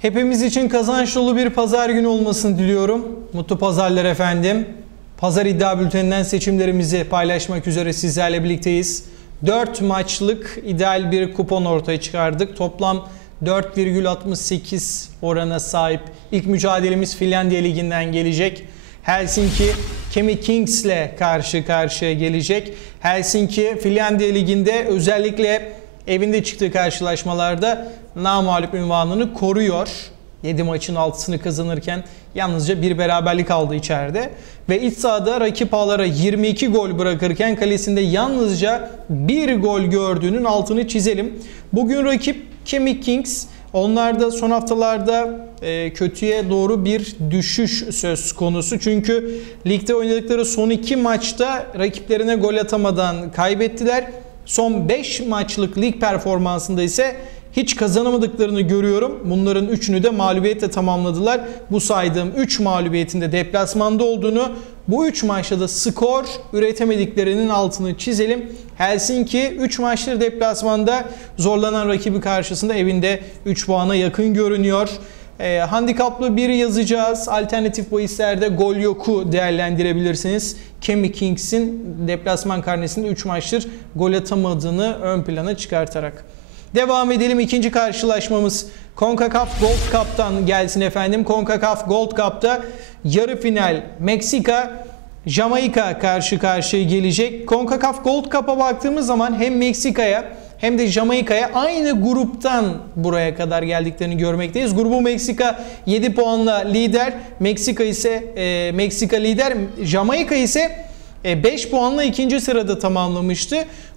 Hepimiz için kazanç dolu bir pazar günü olmasını diliyorum. Mutlu pazarlar efendim. Pazar iddia bülteninden seçimlerimizi paylaşmak üzere sizlerle birlikteyiz. 4 maçlık ideal bir kupon ortaya çıkardık. Toplam 4,68 orana sahip ilk mücadelemiz Finlandiya Ligi'nden gelecek. Helsinki Kemi Kings ile karşı karşıya gelecek. Helsinki Finlandiya Ligi'nde özellikle evinde çıktığı karşılaşmalarda namalip ünvanını koruyor. 7 maçın 6'sını kazanırken yalnızca bir beraberlik aldı içeride. Ve iç sahada rakip ağlara 22 gol bırakırken kalesinde yalnızca bir gol gördüğünün altını çizelim. Bugün rakip Kemi Kings. Onlar da son haftalarda e, kötüye doğru bir düşüş söz konusu. Çünkü ligde oynadıkları son iki maçta rakiplerine gol atamadan kaybettiler. Son 5 maçlık lig performansında ise hiç kazanamadıklarını görüyorum. Bunların üçünü de mağlubiyetle tamamladılar. Bu saydığım 3 mağlubiyetin de deplasmanda olduğunu, bu 3 maçta da skor üretemediklerinin altını çizelim. Helsinki 3 maçtır deplasmanda zorlanan rakibi karşısında evinde 3 puana yakın görünüyor. E, handikaplı bir yazacağız. Alternatif bahislerde gol yoku değerlendirebilirsiniz. Kemi Kings'in deplasman karnesinde 3 maçtır gol atamadığını ön plana çıkartarak. Devam edelim ikinci karşılaşmamız CONCACAF Gold Cup'tan gelsin efendim. CONCACAF Gold Cup'ta yarı final Meksika Jamaika karşı karşıya gelecek. CONCACAF Gold Cup'a baktığımız zaman hem Meksika'ya hem de Jamaika'ya aynı gruptan buraya kadar geldiklerini görmekteyiz. Grubu Meksika 7 puanla lider. Meksika ise e, Meksika lider. Jamaika ise 5 e, puanla ikinci sırada tamamlamıştı.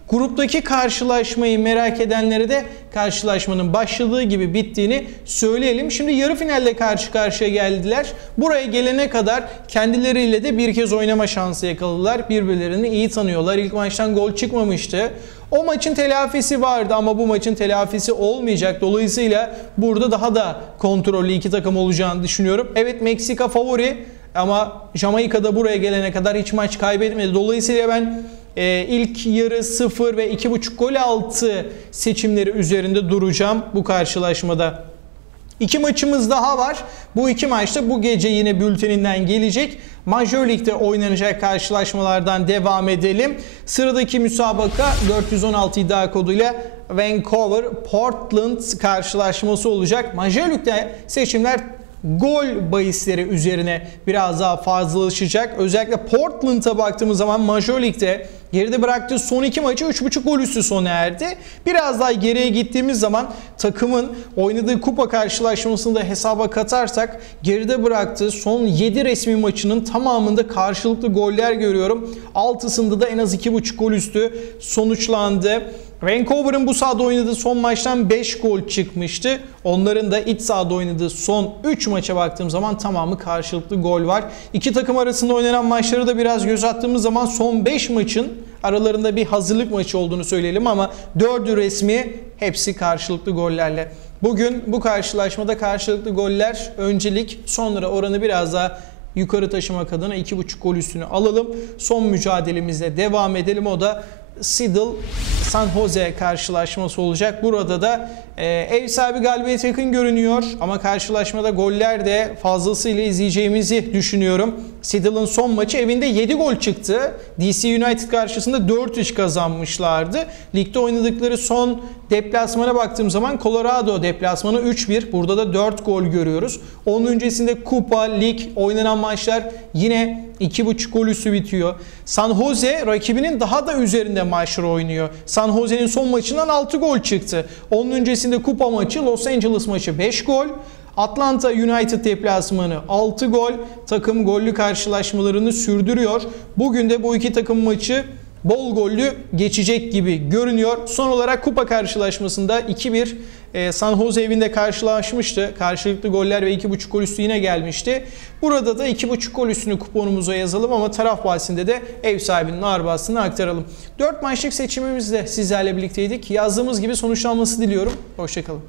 Gruptaki karşılaşmayı merak edenlere de karşılaşmanın başladığı gibi bittiğini söyleyelim. Şimdi yarı finalde karşı karşıya geldiler. Buraya gelene kadar kendileriyle de bir kez oynama şansı yakaladılar. Birbirlerini iyi tanıyorlar. İlk maçtan gol çıkmamıştı. O maçın telafisi vardı ama bu maçın telafisi olmayacak. Dolayısıyla burada daha da kontrollü iki takım olacağını düşünüyorum. Evet Meksika favori ama Jamaika'da buraya gelene kadar hiç maç kaybetmedi. Dolayısıyla ben e, ilk yarı 0 ve 2.5 gol altı seçimleri üzerinde duracağım bu karşılaşmada. İki maçımız daha var. Bu iki maçta bu gece yine bülteninden gelecek. Major Lig'de oynanacak karşılaşmalardan devam edelim. Sıradaki müsabaka 416 iddia koduyla Vancouver Portland karşılaşması olacak. Major Lig'de seçimler gol bahisleri üzerine biraz daha fazlalaşacak. Özellikle Portland'a baktığımız zaman Major Lig'de geride bıraktığı son iki maçı 3.5 gol üstü sona erdi. Biraz daha geriye gittiğimiz zaman takımın oynadığı kupa karşılaşmasını da hesaba katarsak geride bıraktığı son 7 resmi maçının tamamında karşılıklı goller görüyorum. Altısında da en az 2.5 gol üstü sonuçlandı. Vancouver'ın bu sahada oynadığı son maçtan 5 gol çıkmıştı. Onların da iç sahada oynadığı son 3 maça baktığım zaman tamamı karşılıklı gol var. İki takım arasında oynanan maçları da biraz göz attığımız zaman son 5 maçın aralarında bir hazırlık maçı olduğunu söyleyelim ama 4'ü resmi hepsi karşılıklı gollerle. Bugün bu karşılaşmada karşılıklı goller öncelik sonra oranı biraz daha yukarı taşımak adına 2.5 gol üstünü alalım. Son mücadelemizde devam edelim. O da Seattle San Jose karşılaşması olacak. Burada da e, ev sahibi galibiyet yakın görünüyor ama karşılaşmada goller de fazlasıyla izleyeceğimizi düşünüyorum. Seattle'ın son maçı evinde 7 gol çıktı. DC United karşısında 4-3 kazanmışlardı. Ligde oynadıkları son deplasmana baktığım zaman Colorado deplasmanı 3-1. Burada da 4 gol görüyoruz. Onun öncesinde kupa, lig oynanan maçlar yine 2.5 gol üstü bitiyor. San Jose rakibinin daha da üzerinde maçlar oynuyor. San Jose'nin son maçından 6 gol çıktı. Onun öncesinde kupa maçı Los Angeles maçı 5 gol. Atlanta United deplasmanı 6 gol. Takım gollü karşılaşmalarını sürdürüyor. Bugün de bu iki takım maçı bol gollü geçecek gibi görünüyor. Son olarak kupa karşılaşmasında 2-1 e, San Jose evinde karşılaşmıştı. Karşılıklı goller ve 2.5 gol üstü yine gelmişti. Burada da 2.5 gol üstünü kuponumuza yazalım ama taraf bahsinde de ev sahibinin ağır aktaralım. 4 maçlık seçimimizde sizlerle birlikteydik. Yazdığımız gibi sonuçlanması diliyorum. Hoşçakalın.